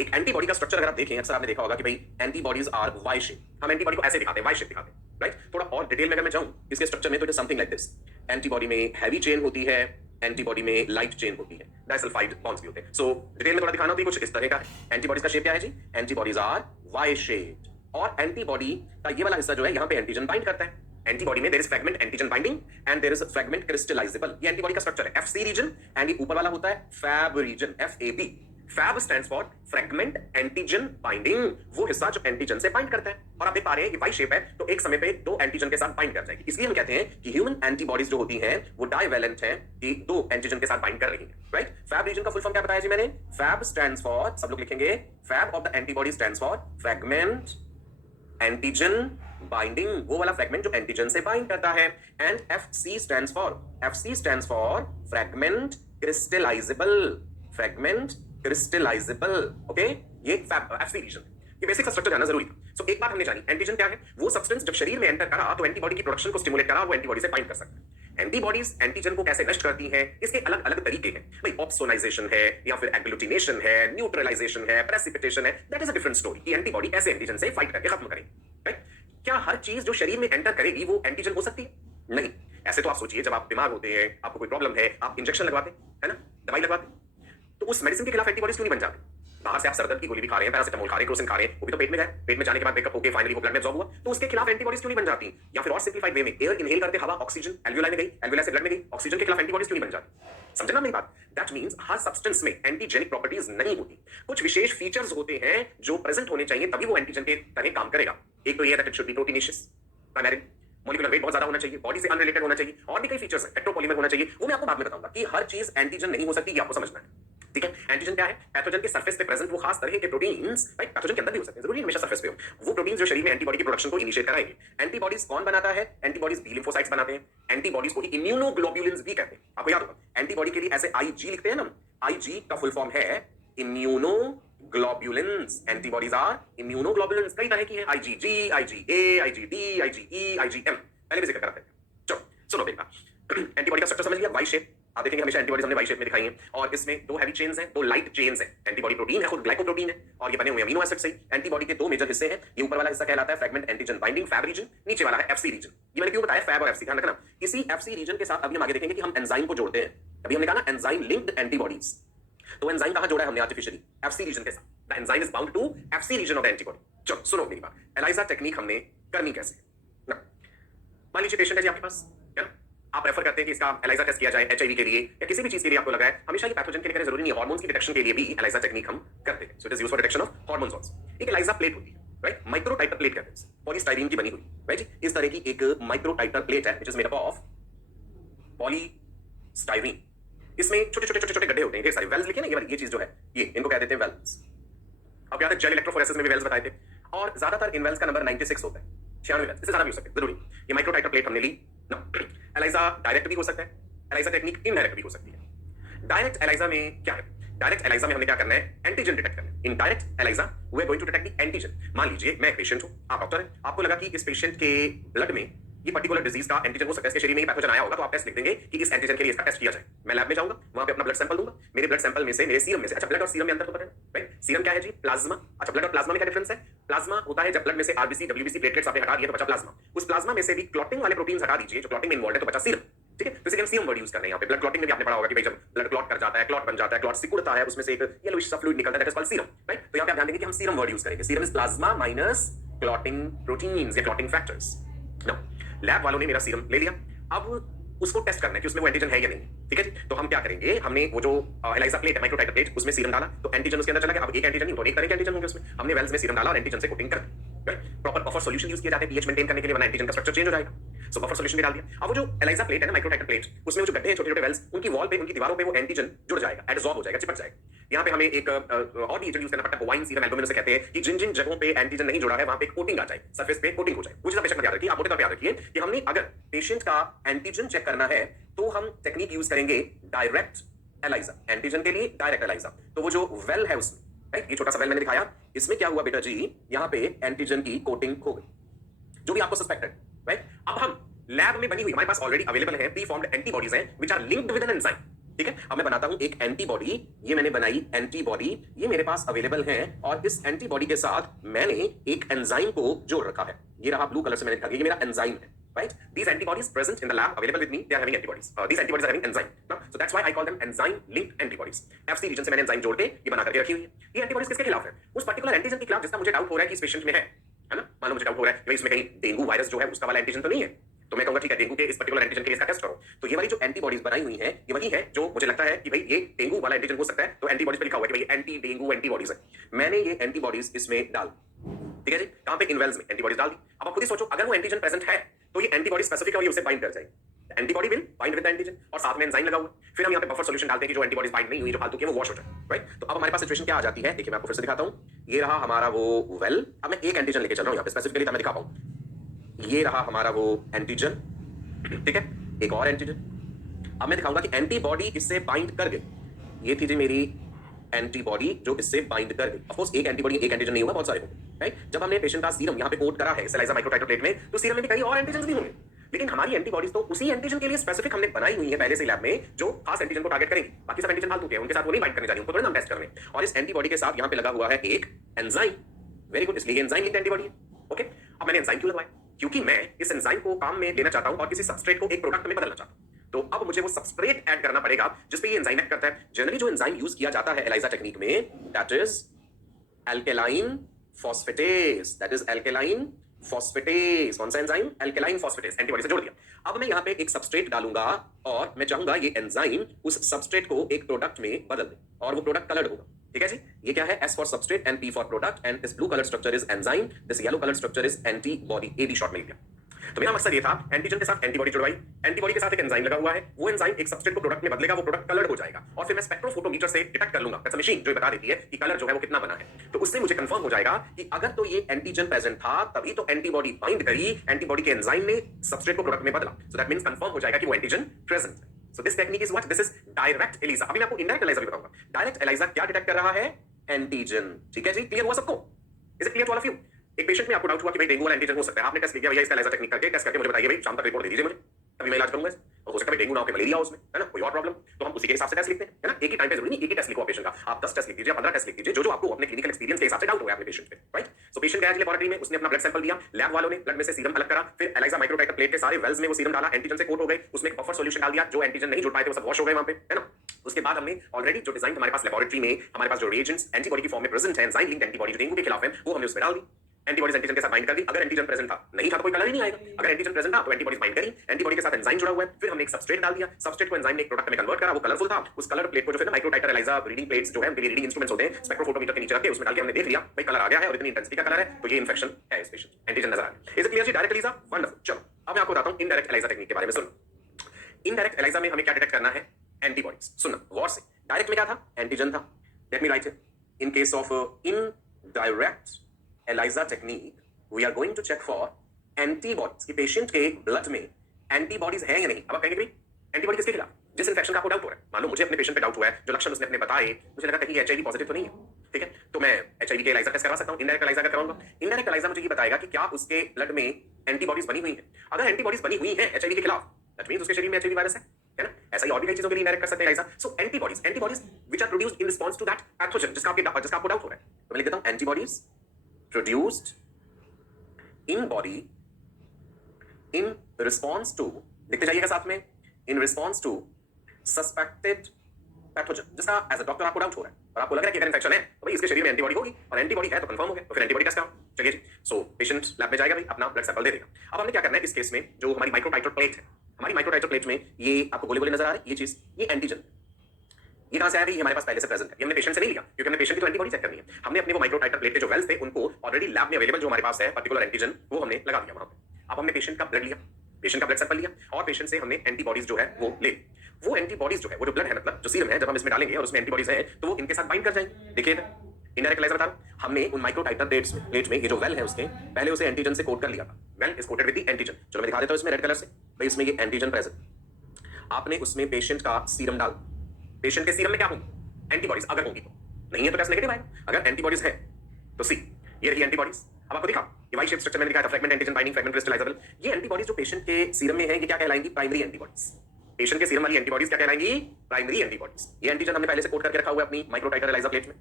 एक एंटीबॉडी का स्ट्रक्चर अगर आप देखें, अक्सर आपने देखा होगा कि भाई एंटीबॉडीज आर वाई शेप। हम एंटीबॉडी को ऐसे दिखाते हैं, वाई शेप दिखाते हैं, राइट? थोड़ा और डिटेल में अगर मैं जाऊं इसके स्ट्रक्चर में तो it is something like this. Antibody में हैवी चेन होती है, एंटीबॉडी में लाइट चेन होती है, डाइसल्फाइड बॉन्ड्स भी होते हैं। सो डिटेल में थोड़ा दिखाना होती है, कुछ इस तरह का है। एंटीबॉडीज का शेप क्या है जी? एंटीबॉडीज आर वाई शेप और एंटीबॉडी का ये वाला हिस्सा जो है यहाँ पे एंटीजन बाइंड करता है। एंटीबॉडी में there is fragment antigen binding and there is fragment crystallizable. ये एंटीबॉडी का स्ट्रक्चर है, एफसी रीजन, एंड ये ऊपर वाला होता है Fab region, FAB. Fab stands for fragment antigen binding, वो हिस्सा जो एंटीजन से बाइंड करता है। और आप देख पा रहे हैं ये वाई शेप है, तो एक समय पे दो एंटीजन के साथ बाइंड कर जाएगी। इसलिए हम कहते हैं कि ह्यूमन एंटीबॉडीज जो होती हैं वो डाइवैलेंट हैं, कि दो एंटीजन के साथ बाइंड कर रही हैं, राइट? फैब रीजन का फुल फॉर्म क्या बताया जी मैंने? फैब स्टैंड्स फॉर, सब लोग लिखेंगे, Fab of the antibody stands for fragment antigen binding, वो वाला फ्रैगमेंट जो एंटीजन से बाइंड करता है। And Fc stands for fragment crystallizable, fragment crystallizable, okay? ये एफसी रीजन, ये बेसिक सा स्ट्रक्चर जानना जरूरी था। सो एक बात हमने जानी, एंटीजन क्या है? वो सब्सटेंस जब शरीर में एंटर करा तो एंटीबॉडी की प्रोडक्शन को स्टिमुलेट करा और वो एंटीबॉडी से बाइंड कर सकता है। एंटीबॉडीज एंटीजन को कैसे नष्ट करती हैं, इसके अलग अलग तरीके हैं भाई। ऑप्सोनाइजेशन है या फिर एग्लूटिनेशन है, न्यूट्रलाइजेशन है, प्रेसिपिटेशन है, that is a different story कि एंटीबॉडी कैसे एंटीजन से फाइट करके खत्म करेगी, राइट? क्या हर चीज जो शरीर में एंटर करेगी वो एंटीजन हो सकती है? नहीं। ऐसे तो आप सोचिए, जब आप बीमार होते हैं, आपको कोई प्रॉब्लम है, आप इंजेक्शन लगवाते है ना, दवाई लगवाते, तो उस मेडिसिन के खिलाफ एंटीबॉडीज क्यों नहीं बन जाती? बाहर से आप सरदर्द की गोली भी खा रहे हैं, पैरासिटामोल खा रहे हैं, क्रोसिन खा रहे हैं, वो भी तो पेट में गए, पेट में जाने के बाद ब्रेकअप होके फाइनली वो ब्लड में एब्जॉर्ब हुआ, तो उसके खिलाफ एंटीबॉडीज क्यों नहीं बन जाती? या फिर और सिंपलीफाइड वे में, एयर इनहेल करते हवा ऑक्सीजन एल्वियोलाई में गई, एल्वियोलाई से ब्लड में गई, ऑक्सीजन के खिलाफ एंटीबॉडीज क्यों नहीं बन जाती? समझे ना मेरी बात? दैट मींस हर सब्सटेंस में एंटीजेनिक प्रॉपर्टीज नहीं होती, कुछ विशेष फीचर्स होते हैं जो प्रेजेंट होने चाहिए तभी वो एंटीजन के तरह काम करेगा। एक तो ये that it should be proteinaceous, primary molecular weight बहुत ज्यादा होना चाहिए, बॉडी से अनरिलेटेड होना चाहिए, और भी कई फीचर्स हैं, हेटेरोपॉलीमर होना चाहिए, वो मैं आपको बाद में बताऊंगा कि हर चीज एंटीजन नहीं हो सकती, ये आपको समझना है, ठीक है? एंटीजन क्या है? पैथोजन के सरफेस पे प्रेजेंट वो खास तरह के प्रोटीन्स, राइट? पैथोजन के अंदर भी हो सकते हैं, जरूरी नहीं हमेशा सरफेस पे हो, वो प्रोटीन्स जो शरीर में एंटीबॉडी की प्रोडक्शन को इनिशिएट कराएंगे। एंटीबॉडीज कौन बनाता है? एंटीबॉडीज बी लिम्फोसाइट्स बनाते हैं। एंटीबॉडीज को इम्यूनोग्लोब्युलिन्स भी कहते हैं, आपको याद होगा। एंटीबॉडी के लिए ऐसे आईजी लिखते हैं ना, आईजी का फुल फॉर्म है इम्यूनोग्लोब्युलिन्स। एंटीबॉडीज आर इम्यूनोग्लोब्युलिन्स, कई तरह की है, IgG, IgA, IgD, IgE, IgM, पहले भी जिक्र करते हैं। चलो सुनो देखना, एंटीबॉडी का स्ट्रक्चर समझ लिया, वाई शेप। आप देखेंगे हमेशा एंटीबॉडीज हमने वाई शेप में दिखाई हैं, और इसमें दो हैवी चेन्स हैं, दो लाइट चेन्स हैं। एंटीबॉडी प्रोटीन है, खुद ग्लाइकोप्रोटीन है, और ये बने हुए अमीनो एसिड से। एंटीबॉडी के दो मेजर हिस्से हैं, ये ऊपर वाला हिस्सा कहलाता है fragment antigen binding, Fab region, नीचे वाला है एफसी रीजन। ये मैंने क्यों बताया फैब और एफसी, ध्यान रखना। इसी एफसी रीजन के साथ अभी हम आगे देखेंगे कि हम एंजाइम को जोड़ते हैं। अभी हमने कहा ना एंजाइम लिंक्ड एंटीबॉडीज, तो एंजाइम कहां जोड़ा है हमने आर्टिफिशियली? एफसी रीजन के साथ। The enzyme is bound to Fc region of the antibody. चलो सुनो मेरी बात, एलाइजा टेक्निक हमने करनी कैसे ना? मान लीजिए पेशेंट है जी आपके पास, है ना? आप रेफर करते हैं कि इसका एलाइजा टेस्ट किया जाए एचआईवी के लिए या किसी भी चीज के लिए आपको लगा है, हमेशा ये पैथोजन के लिए करना जरूरी नहीं है, हार्मोन्स की डिटेक्शन के लिए भी एलाइजा टेक्निक हम करते हैं। सो it is used for detection of hormones also. एक एलाइजा प्लेट होती है, राइट, माइक्रो टाइटर प्लेट कहते हैं, पॉलीस्टाइरीन की बनी हुई, राइट। इस तरह की एक माइक्रो टाइटर प्लेट है which is made up of polystyrene. इसमें छोटे छोटे छोटे छोटे गड्ढे होते हैं, ढेर सारे वेल्स लिखे ना, ये चीज जो है ये इनको कह देते हैं वेल्स। अब याद है जेल इलेक्ट्रोफोरेसिस में भी वेल्स बताए थे, और ज्यादातर इन वेल्स का नंबर 96 होता है, 96 वेल्स, इससे ज्यादा भी हो सकते हैं, जरूरी। ये माइक्रो टाइटर प्लेट हमने ली ना। एलाइजा डायरेक्ट भी हो सकता है, एलाइजा टेक्निक इनडायरेक्ट भी हो सकती है। डायरेक्ट एलाइजा में क्या है, डायरेक्ट एलाइजा में हमने क्या करना है, एंटीजन डिटेक्ट करना है। In direct ELISA we are going to detect the antigen. मान लीजिए मैं एक पेशेंट हूं, आप डॉक्टर हैं, आपको लगा कि इस पेशेंट के ब्लड में ये पर्टिकुलर डिजीज का एंटीजन हो सकता है, इसके शरीर में ये पैथोजन आया होगा, तो आप टेस्ट लिख देंगे कि इस एंटीजन के लिए इसका टेस्ट किया जाए। मैं लैब में जाऊंगा, वहां पे अपना ब्लड सैंपल दूंगा, मेरे ब्लड सैंपल में से, मेरे सीरम में से, अच्छा ब्लड और सीरम में अंतर होता है, राइट। सीरम क्या है जी, प्लाज्मा। अच्छा ब्लड और प्लाज्मा में क्या डिफरेंस है, प्लाज्मा होता है जब ब्लड में से आरबीसी डब्ल्यूबीसी प्लेटलेट्स आपने हटा दिए तो बचा प्लाज्मा, उस प्लाज्मा में से भी क्लॉटिंग वाले प्रोटीन्स हटा दीजिए जो क्लॉटिंग में इन्वॉल्व है, तो बचा सीरम, ठीक है। तो इसे हम सीरम वर्ड यूज कर रहे हैं यहाँ पे। ब्लड क्लॉटिंग में भी आपने पढ़ा होगा कि भाई जब ब्लड क्लॉट कर जाता है, क्लॉट बन जाता है, क्लॉट सिकुड़ता है, उसमें से एक येलोइश सा फ्लूइड निकलता है, that is called serum, right. तो यहाँ पे आप ध्यान देंगे कि हम सीरम वर्ड यूज करेंगे। Serum is plasma minus clotting proteins या क्लॉटिंग फैक्टर्स। नाउ लैब वालों ने मेरा सीरम ले लिया, अब उसको टेस्ट करना है कि उसमें वो एंटीजन है या नहीं, ठीक है जी। तो हम क्या करेंगे, हमने वो जो एलाइजा प्लेट है, माइक्रो टाइटर प्लेट, उसमें सीरम डाला तो एंटीजन उसके अंदर चला गया। अब एक एंटीजन नहीं तो अनेक तरह के एंटीजन होंगे उसमें, हमने वेल्स में सीरम डाला और एंटीजन से कोटिंग कर दी, प्रॉपर बफर सॉल्यूशन यूज किया जाता है पीएच मेंटेन करने के लिए, वरना एंटीजन का स्ट्रक्चर चेंज हो जाएगा। सो बफर सॉल्यूशन में डाल दिया। अब वो जो एलाइजा प्लेट है ना, माइक्रो टाइटर प्लेट, उसमें वो जो गड्ढे हैं छोटे छोटे वेल्स, उनकी वॉल पे, उनकी दीवारों पे वो एंटीजन जुड़ जाएगा, एडसॉर्ब हो जाएगा, चिपक जाएगा। यहाँ पे हमें एक और एजेंट यूज करना पड़ता है, बोवाइन सीरम एल्बुमिन से कहते हैं, कि जिन जिन जगहों पे एंटीजन नहीं जुड़ा है वहां पे कोटिंग आ जाए, सरफेस पे कोटिंग हो जाए। कुछ बेशक मत याद रखिए, आप मोटे तौर पे याद रखिए कि हमने अगर पेशेंट का एंटीजन चेक करना है तो हम टेक्निक यूज करेंगे डायरेक्ट एलाइजा। एंटीजन के लिए डायरेक्ट एलाइजा। तो वो जो वेल है उसमें, राइट, ये छोटा सा वेल मैंने दिखाया, इसमें क्या हुआ बेटा जी, यहाँ पे एंटीजन की कोटिंग हो गई जो भी आपको सस्पेक्टेड, राइट। अब हम लैब में बनी हुई, हमारे पास ऑलरेडी अवेलेबल है प्री फॉर्म्ड एंटीबॉडीज हैं which are linked with an enzyme, ठीक है। अब मैं बनाता हूं एक एंटीबॉडी, ये मैंने बनाई एंटीबॉडी, ये मेरे पास अवेलेबल है, और इस एंटीबॉडी के साथ मैंने एक एंजाइम को जोड़ रखा है। ये रहा ब्लू कलर से मैंने दिखा, ये मेरा एंजाइम है, right? These antibodies present in the lab available with me, they are having antibodies. These antibodies are having enzyme. No? So that's why I call them enzyme-linked antibodies. FC region से मैंने enzyme जोड़ के ये बना करके रखी हुई है। ये एंटीबॉडीज किसके खिलाफ है? उस पर्टिकुलर एंटीजन के खिलाफ जिसका मुझे डाउट हो रहा है कि इस पेशेंट में है ना? मान लो मुझे डाउट हो रहा है कि इसमें कहीं डेंगू वायरस जो है उसका वाला एंटीजन तो नहीं है, तो मैं कहूंगा ठीक है डेंगू के इस पर्टिकुलर एंटीजन के लिए इसका टेस्ट करो। तो ये वाली जो एंटीबॉडीज बनाई हुई है, ये वही है जो मुझे लगता है कि भाई ये डेंगू वाला एंटीजन हो सकता है, तो एंटीबॉडीज पे लिखा हुआ है कि भाई एंटी डेंगू एंटीबॉडीज है। मैंने ये एंटीबॉडीज इसमें डाल, ठीक है जी, कहां पे, इन वेल्स में एंटीबॉडीज डाल दी। अब आप खुद ही सोचो, अगर वो एंटीजन प्रेजेंट है तो ये एंटीबॉडी स्पेसिफिक है, उसे बाइंड कर जाएगी। Antibody will bind with the antigen, और साथ में एंजाइम लगा हुआ है। फिर हम यहां पे बफर सॉल्यूशन डालते हैं कि जो एंटीबॉडीज बाइंड नहीं हुई, जो फालतू की है, वो वॉश हो जाए, राइट। तो अब हमारे पास सिचुएशन क्या आ जाती है, देखिए मैं आपको फिर से दिखाता हूं। ये रहा हमारा वो वेल, अब मैं एक एंटीजन लेके चल रहा हूं यहां पे स्पेसिफिकली, ताकि मैं दिखा पाऊं। ये रहा हमारा वो एंटीजन, ठीक है, एक और एंटीजन। अब मैं दिखाऊंगा कि एंटीबॉडी इससे बाइंड कर गई। ये थी जी मेरी एंटीबॉडी जो इससे बाइंड कर गई। ऑफ कोर्स एक एंटीबॉडी एक एंटीजन नहीं होगा, बहुत सारे होंगे, राइट। जब हमने पेशेंट का सीरम यहाँ पे कोट करा है एलाइजा माइक्रो टाइटर प्लेट में, तो सीरम में भी कई और एंटीजन भी होंगे, लेकिन हमारी एंटीबॉडीज तो उसी एंटीजन के लिए स्पेसिफिक हमने बनाई हुई है पहले से लैब में, जो खास एंटीजन को टारगेट करेंगी। बाकी सब एंटीजन फालतू के हैं, उनके साथ वो नहीं बाइंड करने जा रही, उनको थोड़ी ना हम टेस्ट करने। और इस एंटीबॉडी के साथ यहाँ पे लगा हुआ है एक एंजाइम, वेरी गुड, इसलिए एंजाइम लिंक्ड एंटीबॉडी है, ओके। अब मैंने एंजाइम क्यों लगवाया, क्योंकि मैं इस एंजाइम को काम में लेना चाहता हूं और किसी सबस्ट्रेट को एक प्रोडक्ट में बदलना चाहता हूं। तो अब मुझे वो सबस्ट्रेट ऐड करना पड़ेगा जिस पे ये एंजाइम एक्ट करता है। जनरली जो एंजाइम यूज किया जाता है एलाइजा टेक्निक में, that is alkaline phosphatase, that is alkaline phosphatase. कौन सा एंजाइम, एल्केलाइन फॉस्फेटेज, एंटीबॉडी से जोड़ दिया। अब मैं यहाँ पे एक सबस्ट्रेट डालूंगा और मैं चाहूंगा ये एंजाइम उस सबस्ट्रेट को एक प्रोडक्ट में बदल दे, और वो प्रोडक्ट कलर्ड होगा, ठीक है जी। ये क्या है, S for substrate and P for product, and this blue colour structure is enzyme, this yellow colour structure is antibody, AD short में लिख दिया। तो मेरा मकसद ये था, एंटीजन के साथ एंटीबॉडी जुड़वाई, एंटीबॉडी के साथ एक एंजाइम लगा हुआ है, वो एंजाइम एक सबस्ट्रेट को प्रोडक्ट में बदलेगा, वो प्रोडक्ट कलर्ड हो जाएगा, और फिर मैं स्पेक्ट्रोफोटोमीटर से डिटेक्ट कर लूंगा, दैट्स अ मशीन जो बता देती है कि कलर जो है वो कितना बना है। तो उससे मुझे कंफर्म हो जाएगा कि अगर तो ये एंटीजन प्रेजेंट था तभी तो एंटीबॉडी बाइंड करी, एंटीबॉडी के एंजाइम ने सबस्ट्रेट को प्रोडक्ट में बदला, सो दैट मींस कंफर्म हो जाएगा कि वो एंटीजन प्रेजेंट है। So this technique is what? This is direct ELISA. अभी मैं आपको indirect ELISA भी बताऊंगा। Direct ELISA क्या डिटेक्ट कर रहा है, एंटीजन, ठीक है जी, क्लियर हुआ सबको? Is it clear to all of you? एक पेशेंट में आपको डाउट हुआ कि भाई डेंगू वाला एंटीजन हो सकता है, आपने टेस्ट किया, भैया इसका ELISA टेक्निक करके टेस्ट करके मुझे बताइए, भाई शाम तक रिपोर्ट दे दीजिए मुझे, तभी मैं इलाज करूंगा। और हो सकता है डेंगू ना हो, मलेरिया हो उसमें, है ना, कोई और प्रॉब्लम, तो हम उसी के हिसाब से टेस्ट लिखते हैं, है ना। एक ही टाइम पे जरूरी नहीं एक ही टेस्ट लिखो पेशेंट का, आप 10 टेस्ट लिख दीजिए, 15 टेस्ट लिख दीजिए, जो आपको अपने क्लिनिकल एक्सपीरियंस के हिसाब से डाउट हुआ अपने पेशेंट पे, राइट। सो पेशेंट गया लेबोरेटरी में, उसने अपना ब्लड सैंपल दिया, लैब वालों ने ब्लड में से सीरम अलग करा, फिर एलाइजा माइक्रो टाइटर प्लेट के सारे वेल्स में वो सीरम डाला, एंटीजन से कोट हो गए, उसमें एक बफर सॉल्यूशन डाल दिया, जो एंटीजन नहीं जुड़ पाए थे वो सब वॉश हो गए वहां पे, है ना। उसके बाद हमने ऑलरेडी जो डिजाइन हमारे पास लेबोरेटरी में, हमारे पास जो रिएजेंट्स एंटीबॉडी की फॉर्म में प्रेजेंट है, एंजाइम लिंक्ड एंटीबॉडी जो डेंगू के खिलाफ है, वो हमने उसमें डाल दी। एंटीबॉडीज एंटीजन के साथ बाइंड कर दी, अगर एंटीजन प्रेजेंट था, नहीं था तो कोई कलर ही नहीं आएगा, अगर एंटीजन प्रेजेंट था तो एंटीबॉडीज बाइंड करी, एंटीबॉडी के साथ एंजाइम जुड़ा हुआ है, फिर हमने एक सबस्ट्रेट डाल दिया, सबस्ट्रेट को एंजाइम ने एक प्रोडक्ट में कन्वर्ट करा, वो कलरफुल था, उस कलर प्लेट को जो है ना माइक्रोटाइटर एलाइजा रीडिंग प्लेट्स जो है उनके लिए रीडिंग इंस्ट्रूमेंट्स होते हैं, स्पेक्ट्रोफोटोमीटर के नीचे रख के उसमें डाल के हमने देख लिया भाई कलर आ गया है और इतनी इंटेंसिटी का कलर है, तो ये इन्फेक्शन है इस पेशेंट, एंटीजन नजर आ गया। इज इट क्लियर जी? Direct ELISA wonderful. चलो अब मैं आपको बताता हूं इनडायरेक्ट एलिजा टेक्निक के बारे में। सुनो, इनडायरेक्ट एलिजा में हमें क्या डिटेक्ट करना है? एंटीबॉडीज। सुनना गौर से, डायरेक्ट में क्या था? एंटीजन था। Let me write here, in case of indirect ELISA technique we are going to check for antibodies कि पेशेंट के ब्लड में एंटीबॉडीज हैं या नहीं। अब आप कहेंगे भाई एंटीबॉडी किसके खिलाफ? जिस इन्फेक्शन का आपको डाउट हो रहा है, मान लो मुझे अपने पेशेंट पे डाउट हुआ है, जो लक्षण उसने अपने बताए, मुझे लगा कहीं एचआईवी पॉजिटिव तो नहीं है, ठीक है, तो मैं एचआईवी के एलाइजा टेस्ट करवा सकता हूं, इनडायरेक्ट एलाइजा का कराऊंगा। इनडायरेक्ट एलाइजा मुझे ये बताएगा कि क्या उसके ब्लड में एंटीबॉडीज बनी हुई हैं। अगर एंटीबॉडीज बनी हुई हैं एचआईवी के खिलाफ, दैट मींस उसके शरीर में एचआईवी वायरस है ना। ऐसा ही और भी कई चीजों के लिए इनडायरेक्ट कर सकते हैं ELISA. So antibodies which are produced in response to that pathogen जिसका आपको डाउट हो रहा है, तो मैं लिख देता हूं antibodies produced in body in response to, लिखते जाइएगा साथ में, in response to suspected pathogen जिसका एज अ डॉक्टर आपको डाउट हो रहा है और आपको लग रहा है कि अगर इन्फेक्शन है तो भाई इसके शरीर में एंटीबॉडी होगी और एंटीबॉडी है तो कंफर्म हो गया, तो फिर एंटीबॉडी टेस्ट कराओ। चलिए जी, सो पेशेंट लैब में जाएगा भाई, अपना ब्लड सैंपल दे देगा। अब हमने क्या करना है इस केस में, जो हमारी माइक्रोटाइटर प्लेट है, हमारी माइक्रोटाइटर प्लेट में ये आपको गोले गोले नजर आ रहा है, ये चीज, ये एंटीजन, ये कहां से आया भाई? ये हमारे पास पहले से प्रेजेंट है, ये हमने पेशेंट से नहीं लिया क्योंकि हमने पेशेंट की तो एंटीबॉडी चेक करनी है। हमने अपने वो माइक्रोटाइटर प्लेट के जो वेल्स थे उनको ऑलरेडी लैब में अवेलेबल जो हमारे पास है पर्टिकुलर एंटीजन, वो हमने लगा दिया वहां पे। अब हमने पेशेंट का ब्लड लिया, पेशेंट का ब्लड सैंपल लिया और पेशेंट से हमने एंटीबॉडीज जो है वो ले, वो एंटीबॉडीज जो है, वो जो ब्लड है मतलब जो सीरम है, जब हम इसमें डालेंगे और उसमें एंटीबॉडीज है तो वो इनके साथ बाइंड कर जाएंगे। देखिए इनडायरेक्ट एलाइजा बता रहा हूं, हमने उन माइक्रोटाइटर प्लेट में ये जो वेल है उसके पहले उसे एंटीजन से कोट कर लिया था। Well is coated with the antigen. चलो मैं दिखा देता हूं इसमें रेड कलर से, भाई इसमें ये एंटीजन प्रेजेंट। आपने उसमें पेशेंट का सीरम डाल, पेशेंट के सीरम में क्या होंगी? एंटीबॉडीज। अगर होंगी तो, नहीं है तो टेस्ट नेगेटिव आएगा। अगर एंटीबॉडीज है तो सी, ये रही एंटीबॉडीज। अब आपको दिखा ये वाई शेप स्ट्रक्चर मैंने दिखाया था, fragment antigen binding fragment crystallizable. ये एंटीबॉडीज जो पेशेंट के सीरम में है ये क्या कहलाएंगी? Primary antibodies. पेशेंट के सीरम वाली एंटीबॉडीज क्या कहलाएंगी? Primary antibodies. ये एंटीजन हमने पहले से कोट करके रखा हुआ है अपनी माइक्रोटाइटर एलाइजा प्लेट में।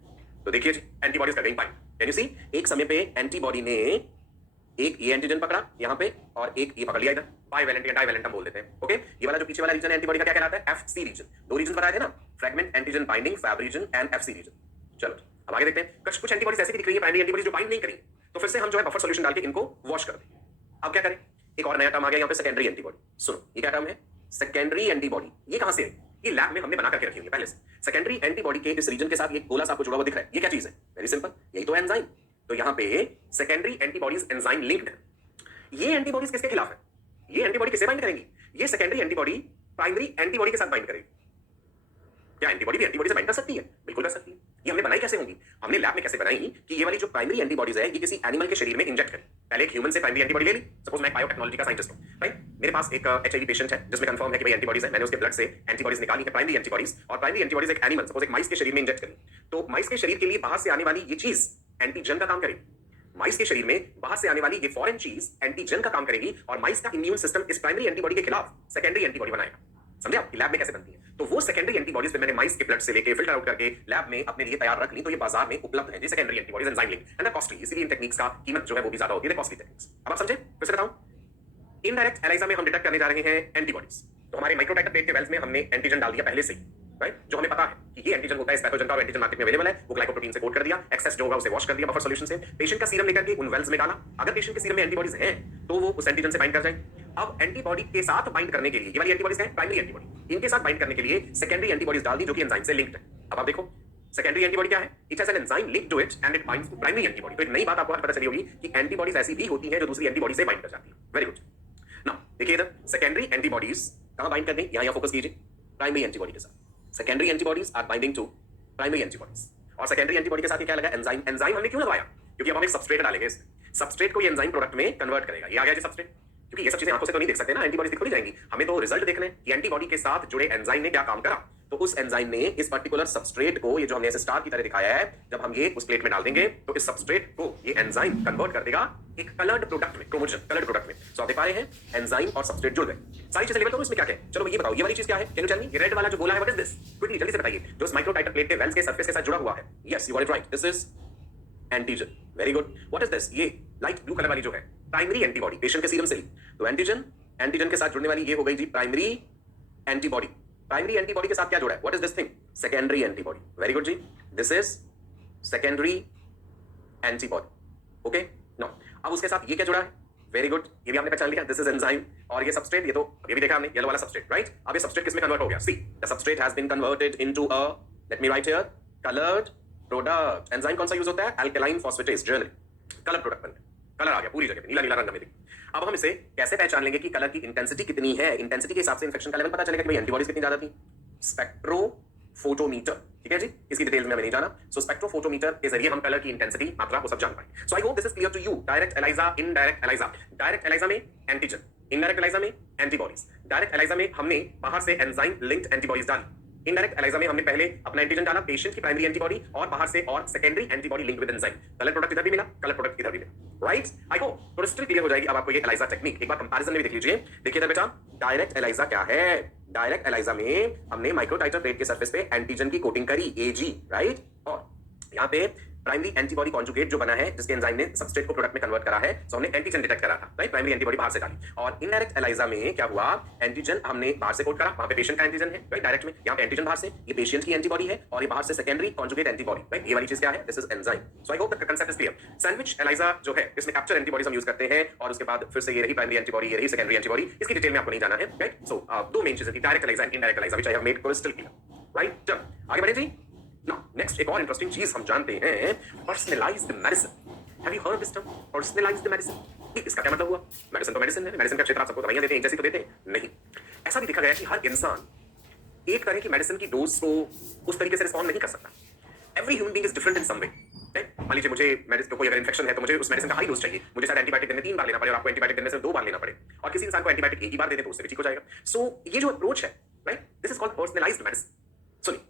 तो देखिए जी एंटीबॉडीज कर गई बाइंड। कैन यू सी, एक समय पे एंटीबॉडी ने एक ये एंटीजन पकड़ा यहां पे और एक ये पकड़ लिया इधर, बाइवैलेंट या डाइवैलेंट हम बोल देते हैं। ओके, ये वाला जो पीछे वाला रीजन एंटीबॉडी का क्या कहलाता है? FC reason. दो रीजन बताए थे ना, fragment antigen binding Fab region and Fc region. चलो अब आगे देखते हैं। कुछ एंटीबॉडीज ऐसी भी दिख रही है प्राइमरी एंटीबॉडीज जो बाइंड नहीं करी, तो फिर से हम जो है बफर सॉल्यूशन डाल के इनको वॉश कर दें। अब क्या करें? एक और नया टर्म आ गया यहाँ पे, सेकेंडरी एंटीबॉडी। सुनो ये क्या टर्म है? Secondary antibody. ये कहां से है? ये लैब में हमने बना करके रखी हुई है पहले से। सेकेंडरी एंटीबॉडी के इस रीजन के साथ ये गोला सा आपको जुड़ा हुआ दिख रहा है, ये क्या चीज है? वेरी सिंपल, यही तो एंजाइम। तो यहाँ पे सेकेंडरी एंटीबॉडीज एंजाइम लिंक्ड है। ये एंटीबॉडीज किसके खिलाफ है? ये एंटीबॉडी किसे बाइंड करेंगी? ये सेकेंडरी एंटीबॉडी प्राइमरी एंटीबॉडी के साथ बाइंड करेगी। क्या एंटीबॉडी भी एंटीबॉडी से बाइंड कर सकती है? बिल्कुल कर सकती है। ये हमने बनाई कैसे होंगी? हमने लैब में कैसे बनाई कि ये वाली जो प्राइमरी एंटीबॉडीज है ये किसी एनिमल के शरीर में इंजेक्ट करें। पहले एक ह्यूमन से प्राइमरी एंटीबॉडी ले ली, सपोज मैं एक बायोटेक्नोलॉजी का साइंटिस्ट हूं भाई, मेरे पास एक एचआईवी पेशेंट है जिसमें कंफर्म है कि भाई एंटीबॉडीज है, मैंने उसके ब्लड से एंटीबॉडीज निकाली है, प्राइमरी एंटीबॉडीज, और प्राइमरी एंटीबॉडीज एक एनिमल सपोज एक माइस के शरीर में इंजेक्ट करी, तो माइस के शरीर के लिए बाहर से आने वाली ये चीज एंटीजन का काम करेगी। माइस के शरीर में बाहर से आने वाली ये फॉरेन चीज एंटीजन का काम करेगी और माइस का इम्यून सिस्टम इस प्राइमरी एंटीबॉडी के खिलाफ सेकेंडरी एंटीबॉडी बनाएगा। समझे आप लैब में कैसे बनती है? तो वो सेकेंडरी एंटीबॉडीज पे मैंने माइस के ब्लड से लेके फिल्टर आउट करके लैब में अपने लिए तैयार रख ली, तो ये बाजार में उपलब्ध है। जी secondary antibodies enzyme link and costly, इसीलिए इन टेक्निक्स का कीमत जो है वो भी ज्यादा होती है, कॉस्टली टेक्निक्स। अब आप समझे? फिर से बताऊं, इनडायरेक्ट एलाइजा में हम डिटेक्ट करने जा रहे हैं एंटीबॉडीज। तो हमारे माइक्रोटाइटर प्लेट के वेल्स में हमने एंटीजन डाल दिया पहले से ही, राइट, जो हमें पता है कि ये एंटीजन होता है इस पैथोजन का और एंटीजन मार्केट में अवेलेबल है, वो ग्लाइकोप्रोटीन से कोट कर दिया, एक्सेस जो होगा उसे वॉश कर दिया बफर सॉल्यूशन से, पेशेंट का सीरम लेकर के उन वेल्स में डाला। अगर पेशेंट के सीरम में एंटीबॉडीज हैं तो वो उस एंटीजन से बाइंड कर जाएंगे। अब एंटीबॉडी के साथ बाइंड करने के लिए ये वाली एंटीबॉडीज है प्राइमरी एंटीबॉडी, इनके साथ बाइंड करने के लिए सेकेंडरी एंटीबॉडीज डाल दी जो कि एंजाइम से लिंक्ड है। अब आप देखो सेकेंडरी एंटीबॉडी क्या है? It has an enzyme linked to it and it binds to primary antibody. तो एक नई बात आपको आज पता चली होगी कि एंटीबॉडीज ऐसी भी होती हैं जो दूसरी एंटीबॉडी से बाइंड कर जाती है। Very good. नाउ देखिए इधर सेकेंडरी एंटीबॉडीज कहां बाइंड करनी, यहां फोकस कीजिए, प्राइमरी एंटीबॉडी के साथ। Secondary antibodies are binding to primary antibodies, और सेकेंडरी एंटीबॉडी के साथ ये क्या लगा? एंजाइम। एंजाइम हमने क्यों लगाया? क्योंकि अब हम एक सबस्ट्रेट डालेंगे इसमें, सबस्ट्रेट को ये एंजाइम प्रोडक्ट में कन्वर्ट करेगा। ये आ गया जी सबस्ट्रेट, क्योंकि ये सब चीजें आंखों से तो नहीं देख सकते ना, एंटीबॉडीज दिख जाएंगी, हमें तो रिजल्ट देखना है कि एंटीबॉडी के साथ जुड़े एंजाइम ने क्या काम करा। तो उस एंजाइम ने इस पर्टिकुलर सबस्ट्रेट को, ये जो हमने ऐसे स्टार की तरह दिखाया है, जब हम ये उस प्लेट में डाल देंगे तो इस सबस्ट्रेट को ये एंजाइम कन्वर्ट कर देगा एक कलर्ड प्रोडक्ट में, क्रोमोजन कलर्ड प्रोडक्ट में। सो आप देख पा रहे हैं एंजाइम और सबस्ट्रेट जुड़ गए। सारी चीजें लेवल करो, इसमें क्या क्या है? चलो ये बताओ, ये वाली चीज क्या है? Can you tell me? ये रेड वाला जो गोला है व्हाट इज दिस? क्विकली जल्दी से बताइए, जो इस माइक्रोटाइटर प्लेट के वेल्स के सरफेस के साथ जुड़ा हुआ है। Yes you got it right, this is antigen. Very good. What is this? ये लाइट ब्लू कलर वाली जो है प्राइमरी एंटीबॉडी, पेशेंट के सीरम से ली। तो एंटीजन, एंटीजन के साथ जुड़ने वाली ये हो गई जी प्राइमरी एंटीबॉडी। प्राइमरी एंटीबॉडी के साथ क्या जुड़ा है? What is this thing? Secondary antibody. Very good जी, this is secondary antibody. Okay, now अब उसके साथ ये क्या जुड़ा है? वेरी गुड, ये भी आपने पहचान लिया, दिस इज एंजाइम। और ये सबस्ट्रेट, ये तो अभी भी देखा हमने, येलो वाला सबस्ट्रेट, राइट? अब ये सबस्ट्रेट किसमें कन्वर्ट हो गया? See, the substrate has been converted into a, let me write here, coloured product. Enzyme कौन सा यूज होता है? Alkaline phosphatase, generally colour product बन गया, कलर आ गया पूरी जगह पे, नीला नीला रंग में दिख। अब हम इसे कैसे पहचान लेंगे कि कलर की इंटेंसिटी कितनी है? इंटेंसिटी के हिसाब से इंफेक्शन का लेवल पता चलेगा कि भाई एंटीबॉडीज कितनी ज्यादा थी। स्पेक्ट्रोफोटोमीटर, ठीक है जी, इसकी डिटेल्स में हमें नहीं जाना। सो स्पेक्ट्रोफोटोमीटर के जरिए हम कलर की इंटेंसिटी, मात्रा को सब जान पाए। So I hope this is clear to you. Direct ELISA, indirect ELISA. Direct ELISA में एंटीजन, इनडायरेक्ट एलाइजा में एंटीबॉडीज। डायरेक्ट एलाइजा में हमने बाहर से एंजाइम लिंक्ड एंटीबॉडीज डाली। इनडायरेक्ट एलाइजा में हमने पहले अपना एंटीजन डाला, पेशेंट की प्राइमरी एंटीबॉडी, और बाहर से और secondary antibody linked with enzyme. Colour product इधर भी मिला, कलर प्रोडक्ट इधर भी मिला, right? I hope crystal clear हो जाएगी अब आपको ये एलाइजा टेक्निक। एक बार कंपैरिजन में भी देख लीजिए। देखिए इधर बेटा, डायरेक्ट एलाइजा क्या है? डायरेक्ट एलाइजा में हमने माइक्रोटाइटर प्लेट के सरफेस पे एंटीजन की कोटिंग करी, एजी, राइट? और यहाँ पे प्राइमरी एंटीबॉडी कॉन्जुगेट जो बना है, जिसके एंजाइम ने सबस्ट्रेट को प्रोडक्ट में कन्वर्ट करा है, सो हमने एंटीजन डिटेक्ट करा था, राइट? प्राइमरी एंटीबॉडी बाहर से डाली। और इनडायरेक्ट एलाइजा में क्या हुआ? एंटीजन हमने बाहर से कोट करा, वहां पे पेशेंट का एंटीजन है, राइट? डायरेक्ट में यहाँ पे एंटीजन बाहर से, ये पेशेंट की एंटीबॉडी है, और ये बाहर से सेकेंडरी कॉन्जुगेट एंटीबॉडी, राइट? ये वाली चीज क्या है? This is enzyme. So I hope the concept is clear. Sandwich ELISA जो है, इसमें कैप्चर एंटीबॉडीज हम यूज करते हैं, और उसके बाद फिर से ये रही प्राइमरी एंटीबॉडी, ये रही सेकेंडरी एंटीबॉडी। इसकी डिटेल में आपको नहीं जाना है, राइट? सो दो मेन चीजें थी, direct ELISA and indirect ELISA, which I have made crystal clear, right? चलो आगे बढ़े जी। Now, next एक और इंटरेस्टिंग चीज हम जानते हैं, personalised medicine. Have you heard this term, personalised medicine? इसका क्या मतलब हुआ? मेडिसिन तो मेडिसिन है, मेडिसिन का क्षेत्र आप सबको दवाइयां देते हैं, एक जैसी तो देते हैं नहीं। ऐसा भी देखा गया है कि हर इंसान एक तरह की मेडिसिन की डोज को उस तरीके से रिस्पॉन्ड नहीं कर सकता। Every human being is different in some way. मान लीजिए मुझे मेडिसिन, कोई अगर इन्फेक्शन है तो मुझे उस मेडिसिन का हाई डोज चाहिए, मुझे शायद एंटीबायोटिक दिन में 3 बार लेना पड़े, और आपको एंटीबायोटिक दिन में सिर्फ 2 बार लेना पड़े, और किसी इंसान को एंटीबायोटिक एक ही बार दे दें तो उससे भी ठीक हो जाएगा। सो ये जो अप्रोच है, right, this is called personalised medicine. सुनिए,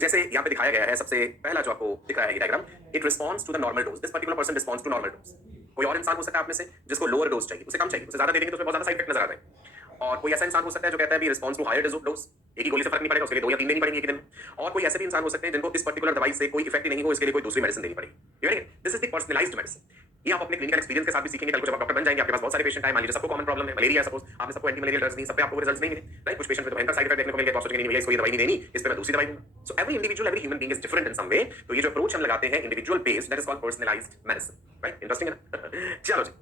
जैसे यहाँ पे दिखाया गया है, सबसे पहला जो आपको दिख रहा है ये diagram, it responds to the normal dose. This particular person responds to normal dose. कोई और इंसान हो सकता है आप में से जिसको लोअर डोज चाहिए, उसे कम चाहिए, उसे ज्यादा दे देंगे तो उसमें बहुत ज्यादा साइड इफेक्ट नजर आता है। और कोई ऐसा इंसान हो सकता है जो कहता है भी रिस्पॉन्स टू हायर डोज, एक ही गोली से फर्क नहीं पड़ेगा, उसके लिए 2 या 3 देनी पड़ेगी एक दिन में। और कोई ऐसे भी इंसान हो सकते हैं जिनको इस पर्टिकुलर दवाई से कोई इफेक्ट ही नहीं हो, इसके लिए कोई दूसरी मेडिसिन देनी पड़ेगी। This is the personalised medicine. ये आप अपने क्लिनिकल एक्सपीरियंस के साथ भी सीखेंगे। कल को जब आप डॉक्टर बन जाएंगे, आपके पास बहुत सारे पेशेंट आए, मान लीजिए सबको कॉमन प्रॉब्लम है, मलेरिया सपोज, आपने सबको एंटी मलेरियल ड्रग्स दी, सब पे आपको रिजल्ट्स नहीं मिले, राइट? कुछ पेशेंट में तो भयंकर साइड इफेक्ट देखने को मिल गया, तो सोचेंगे नहीं भैया इसको ये दवाई नहीं देनी, इस पे मैं दूसरी दवाई दूंगा। So every individual, every human being is different in some way. तो ये जो अप्रोच हम लगाते हैं individual based, that is called personalised medicine, right? Interesting है ना? चलो जी,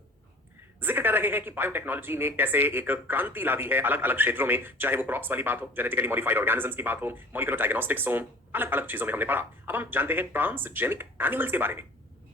जिक्र कर रहे हैं कि बायोटेक्नोलॉजी ने कैसे एक क्रांति ला दी है अलग अलग क्षेत्रों में, चाहे वो क्रॉप्स वाली बात हो, जेनेटिकली मॉडिफाइड ऑर्गेनिजम्स की बात हो, मॉलिक्यूलर डायग्नोस्टिक्स हो, अलग अलग चीजों में हमने पढ़ा। अब हम जानते हैं ट्रांसजेनिक एनिमल्स के बारे में।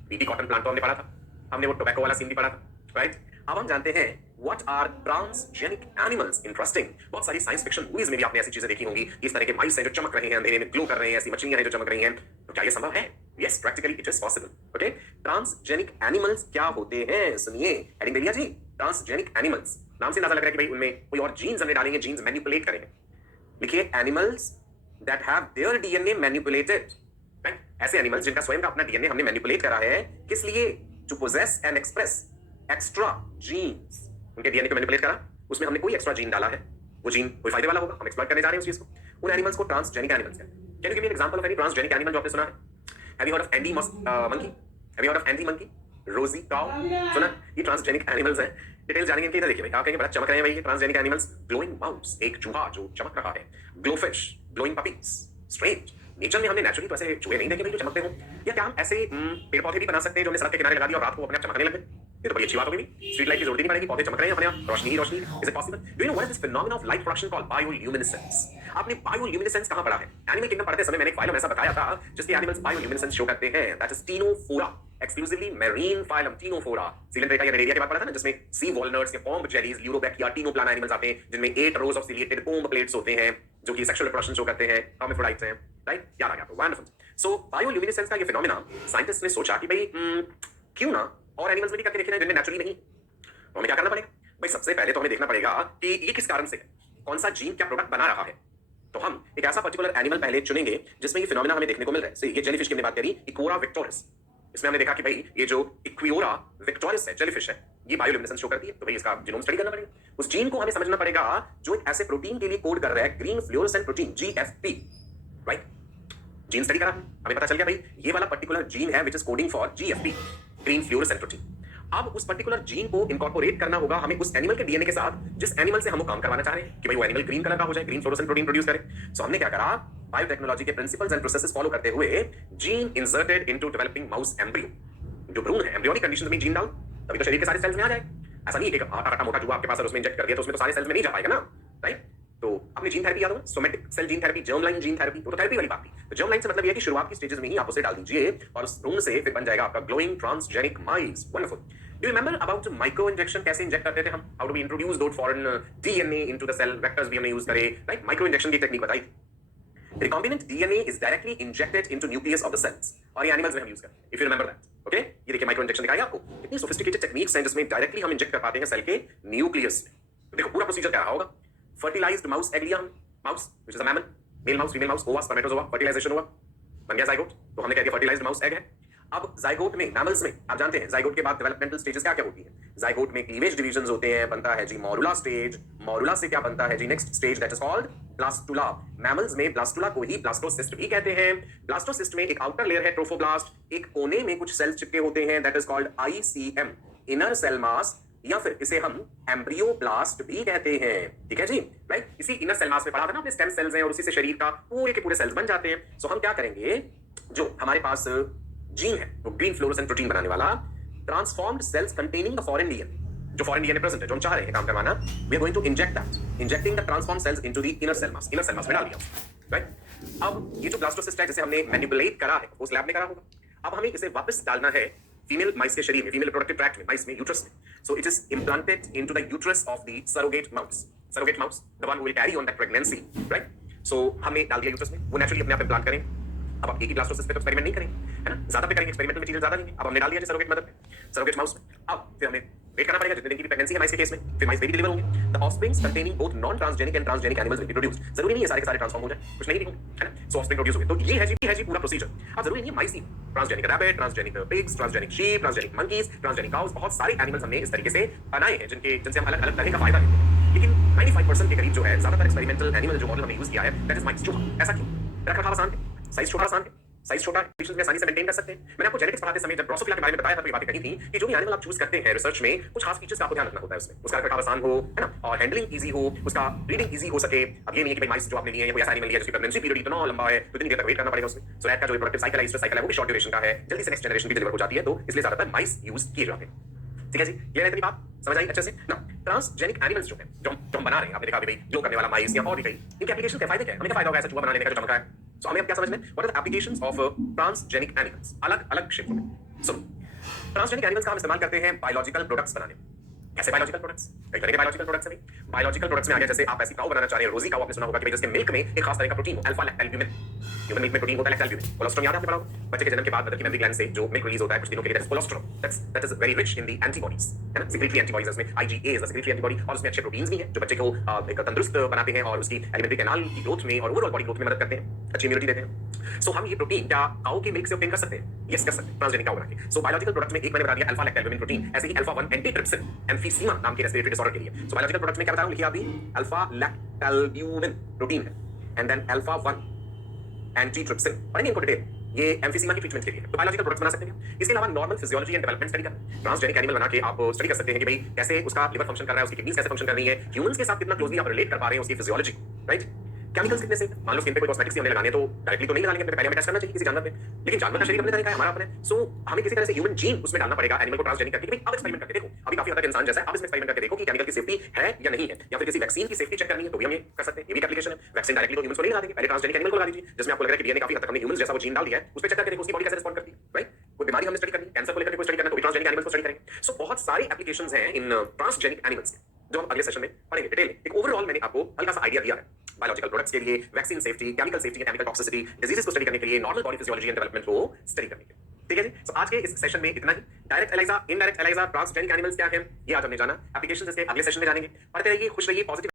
बीटी कॉटन प्लांट तो हमने पढ़ा था, हमने वो टोबैको वाला सीन भी पढ़ा था, राइट? अब हम जानते हैं what are transgenic animals. Interesting, बहुत सारी साइंस फिक्शन मूवीज में भी आपने ऐसी चीजें देखी होंगी, इस तरह के माइस हैं जो चमक रहे हैं, अंधेरे में ग्लो कर रहे हैं, ऐसी मछलियां हैं जो चमक रही हैं। तो क्या ये संभव है? Yes, practically it is possible. Okay, transgenic animals क्या होते हैं? सुनिए, हेडिंग दे दिया जी, ट्रांसजेनिक एनिमल्स। नाम से अंदाजा लग रहा है कि भाई उनमें कोई और जीन्स हमने डालेंगे, जीन्स मैनिपुलेट करेंगे। लिखिए, animals that have their DNA manipulated, right? ऐसे एनिमल्स जिनका स्वयं का अपना डीएनए हमने मैनिपुलेट करा है, किस लिए? To possess and express extra genes. उनके डीएनए को मैनिपुलेट करा, उसमें हमने कोई एक्स्ट्रा जीन डाला है, वो जीन कोई फायदे वाला होगा, हम एक्सप्लॉइट करने जा रहे हैं उस चीज को। उन एनिमल्स को ट्रांसजेनिक एनिमल्स कहते हैं। Can you give me an example of any transgenic animal जो आपने सुना है? Have you heard of Andy monkey? Have you heard of Andy monkey? रोजी काउ सुना? ये ट्रांसजेनिक एनिमल्स हैं। डिटेल जानेंगे इनके, इधर देखिए भाई, आप कहेंगे बड़ा चमक रहे हैं भाई ये ट्रांसजेनिक एनिमल्स। ग्लोइंग माउस, एक चूहा जो चमक रहा है। ग्लोफिश, ग्लोइंग पपीज, स्ट्रेंज। नेचर में हमने नेचुरली तो ऐसे चूहे नहीं देखे भाई जो चमकते हो। या क्या हम ऐसे पेड़ पौधे भी बना सकते हैं जो हमने सड़क के किनारे लगा दिया और रात को अपने आप चमकने लगे? ये तो बड़ी अच्छी बात होगी। स्ट्रीट लाइट की जरूरत नहीं पड़ेगी, पौधे चमक रहे हैं अपने आप, रोशनी ही रोशनी। Is it possible? Do you know what is this phenomena of light production called bioluminescence? आपने बायोल्यूमिनेसेंस कहां पढ़ा है? एनिमल किंगडम पढ़ते समय मैंने एक फाइलम ऐसा बताया था जिसके एनिमल्स बायोल्यूमिनेसेंस शो करते हैं, that is Ctenophora, exclusively marine phylum Ctenophora. Coelenterata या रेडिया की बात पढ़ा था ना, जिसमें सी वॉलनट्स के कॉम्ब जेलीज, ल्यूरोबैक्टिया, टीनोप्लाना एनिमल्स आते हैं जिनमें 8 rows of ciliated comb plates होते हैं जो कि सेक्सुअल रिप्रोडक्शन शो करते हैं, हर्माफ्रोडाइट्स हैं, राइट? याद आ गया आपको? वंडरफुल। सो बायोल्यूमिनेसेंस का ये फिनोमेना साइंटिस्ट ने सोचा कि भाई क्यों ना और एनिमल्स में भी करके देखें जिनमें नेचुरली नहीं। तो हमें क्या करना पड़ेगा भाई? सबसे पहले तो हमें देखना पड़ेगा कि ये किस कारण से है, कौन सा जीन क्या प्रोडक्ट बना रहा है। तो हम एक ऐसा पर्टिकुलर एनिमल पहले चुनेंगे जिसमें ये फिनोमेना हमें देखने को मिल रहा है। ये जेलीफिश की हमने बात करी, इक्वोरा विक्टोरिस। इसमें हमने देखा कि भाई ये जो इक्वियोरा विक्टोरिस है, जेलीफिश है, ये बायोल्यूमिनेसेंस शो करती है। तो भाई इसका जीनोम स्टडी करना पड़ेगा। उस जीन को हमें समझना पड़ेगा जो एक ऐसे प्रोटीन के लिए कोड कर रहा है, green fluorescent protein, GFP, right? Gene study करा, हमें पता चल गया भाई ये वाला पर्टिकुलर जीन है which is coding for GFP, green fluorescent protein. अब उस पर्टिकुलर जीन को इनकॉर्पोरेट करना होगा हमें उस एनिमल के डीएनए के साथ जिस एनिमल से हम काम करवाना चाह रहे हैं कि भाई वो एनिमल ग्रीन कलर का हो जाए, ग्रीन फ्लोरोसेंट प्रोटीन प्रोड्यूस करे। सो हमने क्या करा? बायोटेक्नोलॉजी के प्रिंसिपल्स एंड प्रोसेसेस फॉलो करते हुए gene inserted into developing mouse embryo. जो भ्रूण है एम्ब्रियोनिक कंडीशन में जीन डाल, तभी तो शरीर के सारे सेल्स में आ जाए। ऐसा नहीं है कि आटा मोटा जुआ आपके पास है उसमें इंजेक्ट कर दिया तो उसमें तो सारे सेल्स में नहीं जा पाएगा ना, राइट। तो आपने जीन थेरेपी याद हो, somatic cell gene therapy, germ line gene therapy, तो थेरेपी वाली बात थी। तो जर्म लाइन से मतलब ये है कि शुरुआत की स्टेजेस में ही आप उसे डाल दीजिए और उस भ्रूण से फिर बन जाएगा आपका glowing transgenic mice. Wonderful. Do you remember about micro injection, कैसे इंजेक्ट करते थे हम, how do we introduce that foreign DNA into the cell, vectors भी हमने यूज करे, राइट। माइक्रो इंजेक्शन की टेक्निक बताई थी। Recombinant DNA is directly injected into nucleus of the cells, और ये एनिमल्स में हम यूज करते हैं, if you remember that, okay? ये देखिए माइक्रो इंजेक्शन दिखाया आपको, इतनी सोफिस्टिकेटेड टेक्निक्स हैं जिसमें डायरेक्टली हम इंजेक्ट कर पाते हैं सेल के न्यूक्लियस में। तो देखो पूरा प्रोसीजर क्या रहा होगा। फर्टिलाइज्ड माउस एग लिया हम, mouse which is a mammal, male mouse female mouse, ova spermatozoa, fertilisation हुआ, बन गया जाइगोट, तो हमने कह दिया फर्टिलाइज्ड माउस एग है। अब जाइगोट में, मैमल्स में आप जानते हैं जाइगोट के बाद डेवलपमेंटल स्टेजेस क्या क्या होती है। जाइगोट में क्लीवेज डिवीजन होते हैं, बनता है जी मॉरुला स्टेज, मॉरुला से क्या बनता है जी next stage that is called blastula. Mammals में ब्लास्टुला को ही ब्लास्टोसिस्ट भी कहते हैं। ब्लास्टोसिस्ट में एक आउटर लेयर है ट्रोफोब्लास्ट, एक कोने में कुछ सेल्स चिपके होते हैं that is called ICM, inner cell mass, या फिर इसे हम एम्ब्रियोब्लास्ट भी कहते हैं। ठीक है जी, राइट। इसी इनर सेल मास में पढ़ा था ना अपने, स्टेम सेल्स हैं और उसी से शरीर का पूरे के पूरे सेल्स बन जाते हैं। सो हम क्या करेंगे, जो हमारे पास जीन है वो ग्रीन फ्लोरोसेंट प्रोटीन बनाने वाला, transformed cells containing the foreign DNA, जो फॉरेन डीएनए प्रेजेंट है जो हम चाह रहे हैं काम करवाना, we are going to inject that, injecting the transform cells into the inner cell mass, inner cell mass में डाल दिया, राइट। अब ये जो ब्लास्टोसिस्ट है जिसे हमने मैनिपुलेट करा है उस लैब में करा होगा, अब हमें इसे वापस डालना है फीमेल माइस के शरीर में, फीमेल रिप्रोडक्टिव ट्रैक्ट में, माइस में, यूट्रस में। So it is implanted into the uterus of the surrogate mouse, the one who will carry on that pregnancy, right. So हमने डाल दिया यूट्रस में, वो नेचुरली अपने आप इम्प्लांट करें। अब आप एक ही ब्लास्टोसिस्ट पे तो एक्सपेरिमेंट नहीं करेंगे, है ना, ज्यादा पे करेंगे, एक्सपेरिमेंटल मटेरियल ज्यादा लेंगे। अब हमने डाल दिया सरोगेट मदर पे, सरोगेट माउस में। अब फिर हमें वेट करना पड़ेगा जितने दिन की प्रेगनेंसी है माइस के केस में, फिर माइस बेबी डिलीवर होंगे। The offsprings containing both non transgenic and transgenic animals will be produced. जरूरी नहीं है सारे के सारे ट्रांसफॉर्म हो जाए, कुछ नहीं भी होंगे, है ना। सो ऑफस्प्रिंग प्रोड्यूस होंगे। तो ये है जी पूरा प्रोसीजर। अब जरूरी नहीं है माइस ही, transgenic rabbit, transgenic pigs, transgenic sheep, transgenic monkeys, transgenic cows, बहुत सारे एनिमल्स हमने इस तरीके से बनाए हैं जिनसे हम अलग अलग तरह का फायदा लेते हैं। लेकिन 95% के करीब जो है ज्यादातर एक्सपेरिमेंटल एनिमल जो मॉडल हमने यूज किया है दैट इज माइस। चूहा। ऐसा क्यों? रखरखाव आसान है, साइज छोटा आसान है, साइज छोटा पेशेंट्स में आसानी से मेंटेन कर सकते हैं। मैंने आपको जेनेटिक्स पढ़ाते समय जब ड्रोसोफिला के बारे में बताया था तो ये बातें कही थी कि जो भी एनिमल आप चूज करते हैं रिसर्च में, कुछ खास फीचर्स का आपको ध्यान रखना होता है उसमें, उसका रखरखाव आसान हो, है ना, और हैंडलिंग इजी हो, उसका ब्रीडिंग इजी हो सके। अब ये नहीं है कि भाई माइस जो आपने लिए हैं कोई ऐसा एनिमल लिया जिसकी प्रेगनेंसी पीरियड इतना लंबा है तो इतनी देर तक वेट करना पड़ेगा उसमें। सो रैट का जो रिप्रोडक्टिव साइकिल है वो भी शॉर्ट ड्यूरेशन का है, जल्दी से नेक्स्ट जनरेशन भी डिलीवर हो जाती है, तो इसलिए ज्यादातर माइस यूज किए जाते हैं। ठीक है जी, ये इतनी बात समझ आई अच्छे से ना। ट्रांसजेनिक एनिमल्स जो है जो हम बना रहे हैं, आपने देखा भाई जो करने वाला माइस या और भी कई, इनके एप्लीकेशन के फायदे क्या है, हमें क्या फायदा होगा ऐसा चूहा बनाने का जो चमका है। सो हमें अब क्या समझना है, what are the applications of transgenic animals, अलग अलग क्षेत्रों में। सो ट्रांसजेनिक एनिमल्स का हम इस्तेमाल करते हैं बायोलॉजिकल प्रोडक्ट्स बनाने में। कैसे बायोलॉजिकल प्रोडक्ट्स? कई तरह के बायोलॉजिकल प्रोडक्ट्स हैं। बायोलॉजिकल प्रोडक्ट्स में आ गया जैसे आप ऐसी काऊ बनाना चाह रहे हैं, रोजी काऊ, आपने सुना होगा कि जिसके मिल्क में एक खास तरह का प्रोटीन हो, अल्फा लैक्टोल्ब्यूमिन। ह्यूमन मिल्क में प्रोटीन होता है लैक्टोल्ब्यूमिन। कोलेस्ट्रॉल याद है आपने पढ़ा होगा, बच्चे के जन्म के बाद मदर की मेमरी ग्लैंड से जो मिल्क रिलीज होता है कुछ दिनों के लिए, that is cholesterol, that is very rich in the antibodies, है ना, सिक्रेटरी एंटीबॉडीज। इसमें IgA is the secretory antibody, और उसमें अच्छे प्रोटीन्स भी हैं जो बच्चे को एक तंदुरुस्त बनाते हैं और उसकी एलिमेंट्री कैनाल की ग्रोथ में और ओवरऑल बॉडी ग्रोथ में मदद करते हैं, अच्छी इम्यूनिटी देते हैं। सो हम ये प्रोटीन क्या काऊ के मिल्क से ऑब्टेन कर सकते हैं? यस कर सकते हैं, ट्रांसजेनिक काऊ बना के। सो बायोलॉजिकल प्रोडक्ट में एक मैंने बता दिया अल्फा लैक्टोल्ब्यूमिन प्रोटीन, ऐसे ही अल्फा 1 एंटीट्रिप्सिन एम्फीसीमा नाम के रेस्पिरेटरी डिसऑर्डर के लिए। सो बायोलॉजिकल प्रोडक्ट्स में क्या बता रहा हूं, लिखिए अभी, अल्फा लैक्टोल्ब्यूमिन प्रोटीन है एंड देन अल्फा 1 एंटीट्रिप्सिन, पढ़ेंगे इनको डिटेल, ये एम्फीसीमा की ट्रीटमेंट के लिए। तो बायोलॉजिकल प्रोडक्ट्स बना सकते हैं। इसके अलावा normal physiology and development study करना, ट्रांसजेनिक एनिमल बना के आप स्टडी कर सकते हैं कि भाई कैसे उसका लिवर फंक्शन कर रहा है, उसकी किडनीज कैसे फंक्शन कर रही है, ह्यूमंस के साथ कितना क्लोजली आप रिलेट कर पा रहे हैं उसकी फिजियोलॉजी, राइट। केमिकल्स कितने से, मान लो स्किन पे कोई कॉस्मेटिक्स हमने लगाने तो डायरेक्टली तो नहीं लगाएंगे, पहले हमें टेस्ट करना चाहिए किसी जानवर पे, लेकिन जानवर का शरीर अपने तरह का है, हमारा अपना है। सो हमें किसी तरह से ह्यूमन जीन उसमें डालना पड़ेगा एनिमल को ट्रांसजेनिक करके, अब एक्सपेरिमेंट करके देखो, अभी काफी हद तक इंसान जैसा है, अब इसमें एक्सपेरिमेंट करके देखो कि केमिकल की सेफ्टी है या नहीं है, या फिर किसी वैक्सीन की सेफ्टी चेक करनी है तो भी हम ये कर सकते हैं, ये भी एप्लीकेशन है। वैक्सीन डायरेक्टली तो ह्यूमंस को नहीं लगा देंगे, पहले ट्रांसजेनिक एनिमल को लगा दीजिए जिसमें आपको लग रहा है कि डीएनए काफी हद तक हमने ह्यूमंस जैसा वो जीन डाल दिया है, उस पे चेक करके देखो उसकी बॉडी कैसे रिस्पॉन्ड करती है, राइट। कोई बीमारी हमने स्टडी करनी है, कैंसर को लेकर कोई स्टडी करना है तो भी ट्रांसजेनिक एनिमल्स को स्टडी करेंगे। सो बहुत सारी एप्लीकेशंस हैं इन ट्रांसजेनिक एनिमल्स जो हम अगले सेशन में पढ़ेंगे डिटेल में। एक ओवरऑल मैंने आपको हल्का सा आइडिया दिया है बायोलॉजिकल प्रोडक्ट्स के लिए, vaccine safety, chemical safety, chemical toxicity, diseases को स्टडी करने के लिए, normal body physiology and development को स्टडी करने के लिए। ठीक है जी, सो आज के इस सेशन में इतना ही। Direct ELISA, indirect ELISA, transgenic animals क्या है ये आज हमने जाना, एप्लीकेशंस इसके अगले सेशन में जानेंगे। पढ़ते रहिए, खुश रहिए, पॉजिटिव